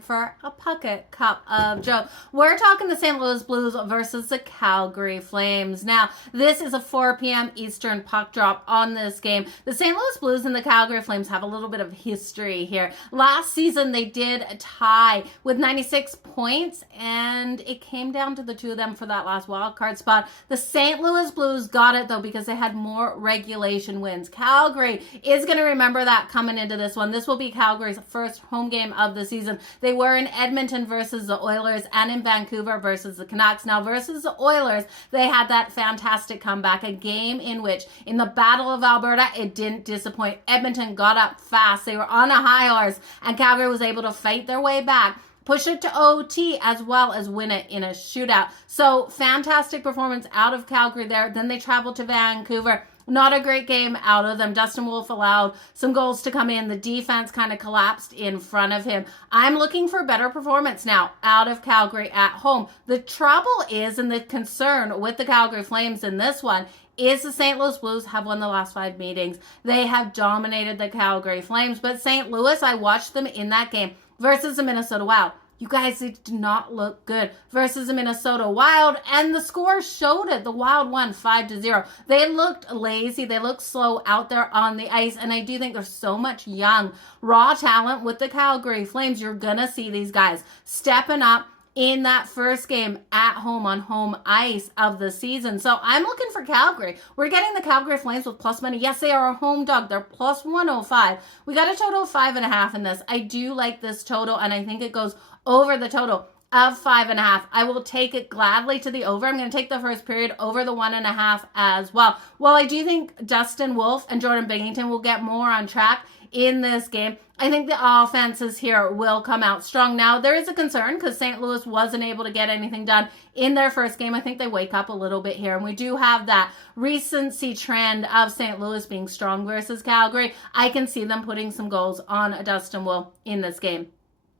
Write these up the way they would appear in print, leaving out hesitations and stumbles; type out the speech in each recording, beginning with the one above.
time for a Puckett Cup of Joe. We're talking the St. Louis Blues versus the Calgary Flames. Now, this is a 4 p.m. Eastern puck drop on this game. The St. Louis Blues and the Calgary Flames have a little bit of history here. Last season, they did tie with 96 points, and it came down to the two of them for that last wild card spot. The St. Louis Blues got it, though, because they had more regulation wins. Calgary is going to remember that coming into this one. This will be Calgary's first home game of the season. They were in Edmonton versus the Oilers and in Vancouver versus the Canucks. Now, versus the Oilers, they had that fantastic comeback, a game in which, in the Battle of Alberta, it didn't disappoint. Edmonton got up fast. They were on a high horse, and Calgary was able to fight their way back, push it to OT, as well as win it in a shootout. So, fantastic performance out of Calgary there. Then they traveled to Vancouver. Not a great game out of them. Dustin Wolf allowed some goals to come in. The defense kind of collapsed in front of him. I'm looking for better performance now out of Calgary at home. The trouble is, and the concern with the Calgary Flames in this one, is the St. Louis Blues have won the last 5 meetings. They have dominated the Calgary Flames. But St. Louis, I watched them in that game versus the Minnesota Wild. You guys, they did not look good versus the Minnesota Wild, and the score showed it. The Wild won 5-0. They looked lazy. They looked slow out there on the ice, and I do think there's so much young, raw talent with the Calgary Flames. You're going to see these guys stepping up in that first game at home on home ice of the season. So I'm looking for Calgary. We're getting the Calgary Flames with plus money. Yes, they are a home dog. They're plus 105. We got a total of 5.5 in this. I do like this total, and I think it goes over the total of 5.5. I will take it gladly to the over. I'm going to take the first period over the 1.5 as well. Well, I do think Dustin Wolf and Jordan Binnington will get more on track in this game. I think the offenses here will come out strong. Now, there is a concern because St. Louis wasn't able to get anything done in their first game. I think they wake up a little bit here, and we do have that recency trend of St. Louis being strong versus Calgary. I can see them putting some goals on Dustin Wolf in this game.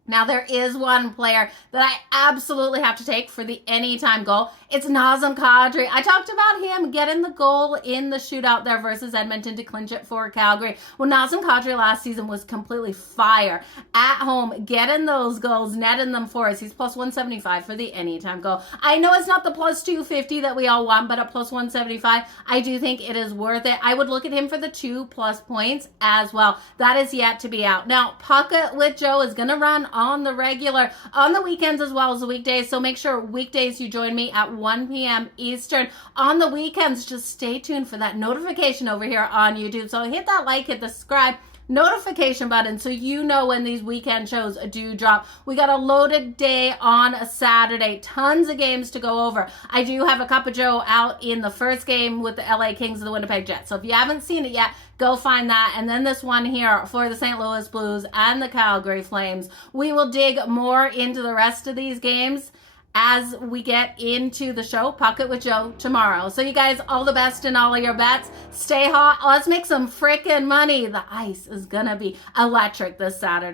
Now, there is one player that I absolutely have to take for the anytime goal. It's Nazem Kadri. I talked about him getting the goal in the shootout there versus Edmonton to clinch it for Calgary. Well, Nazem Kadri last season was completely fire at home, getting those goals, netting them for us. He's plus 175 for the anytime goal. I know it's not the plus 250 that we all want, but at plus 175, I do think it is worth it. I would look at him for the 2+ points as well. That is yet to be out. Now, Puckett with Joe is going to run on the regular, on the weekends as well as the weekdays. So make sure weekdays you join me at 1 p.m. Eastern. On the weekends, just stay tuned for that notification over here on YouTube. So hit that like, hit the subscribe notification button so you know when these weekend shows do drop. We got a loaded day on a Saturday. Tons of games to go over. I do have a Cup of Joe out in the first game with the LA Kings and the Winnipeg Jets. So if you haven't seen it yet, go find that. And then this one here for the St. Louis Blues and the Calgary Flames. We will dig more into the rest of these games as we get into the show, Puckett with Joe, tomorrow. So you guys, all the best in all of your bets. Stay hot. Let's make some frickin' money. The ice is gonna be electric this Saturday.